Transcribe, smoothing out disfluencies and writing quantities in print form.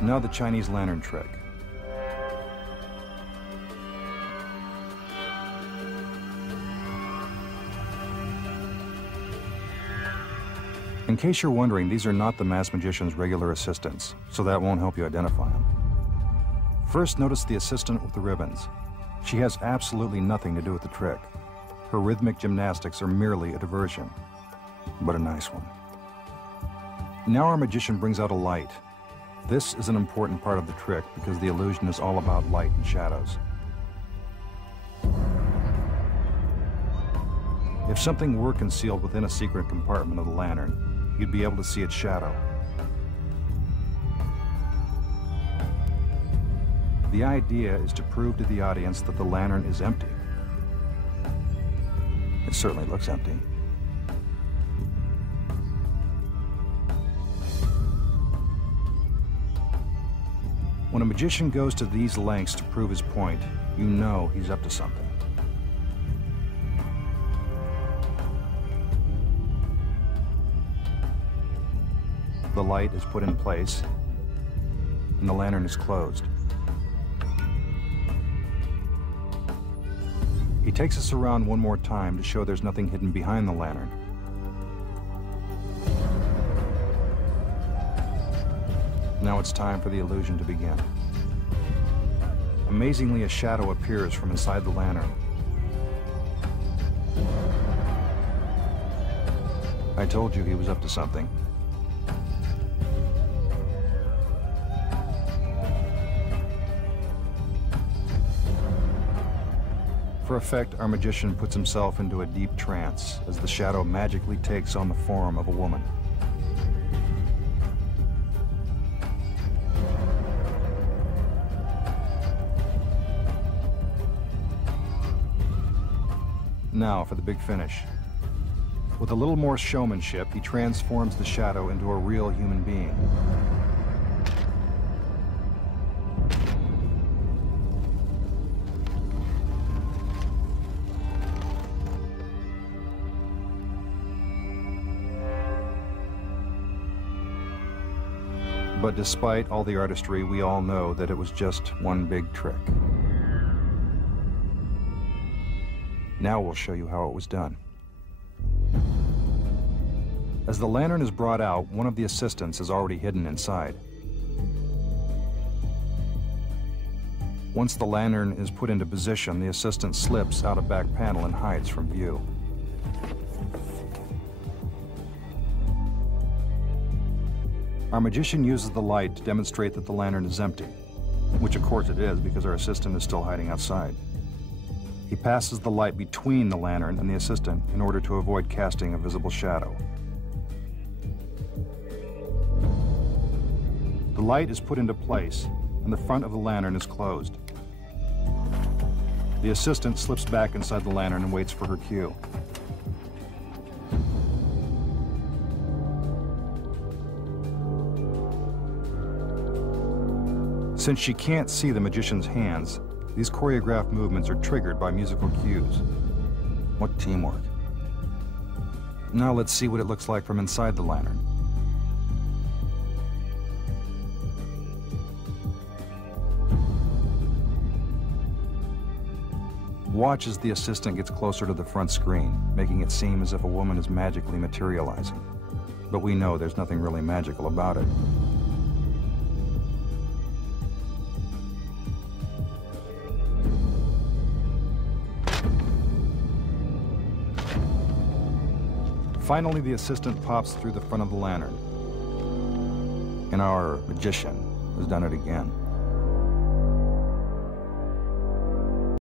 Now the Chinese lantern trick. In case you're wondering, these are not the masked magician's regular assistants, so that won't help you identify them. First, notice the assistant with the ribbons. She has absolutely nothing to do with the trick. Her rhythmic gymnastics are merely a diversion, but a nice one. Now our magician brings out a light. This is an important part of the trick because the illusion is all about light and shadows. If something were concealed within a secret compartment of the lantern, you'd be able to see its shadow. The idea is to prove to the audience that the lantern is empty. It certainly looks empty. When a magician goes to these lengths to prove his point, you know he's up to something. The light is put in place, and the lantern is closed. He takes us around one more time to show there's nothing hidden behind the lantern. Now it's time for the illusion to begin. Amazingly, a shadow appears from inside the lantern. I told you he was up to something. For effect, our magician puts himself into a deep trance as the shadow magically takes on the form of a woman. Now for the big finish. With a little more showmanship, he transforms the shadow into a real human being. But despite all the artistry, we all know that it was just one big trick. Now we'll show you how it was done. As the lantern is brought out, one of the assistants is already hidden inside. Once the lantern is put into position, the assistant slips out a back panel and hides from view. Our magician uses the light to demonstrate that the lantern is empty, which of course it is because our assistant is still hiding outside. He passes the light between the lantern and the assistant in order to avoid casting a visible shadow. The light is put into place and the front of the lantern is closed. The assistant slips back inside the lantern and waits for her cue. Since she can't see the magician's hands, these choreographed movements are triggered by musical cues. What teamwork. Now let's see what it looks like from inside the lantern. Watch as the assistant gets closer to the front screen, making it seem as if a woman is magically materializing. But we know there's nothing really magical about it. Finally, the assistant pops through the front of the lantern, and our magician has done it again.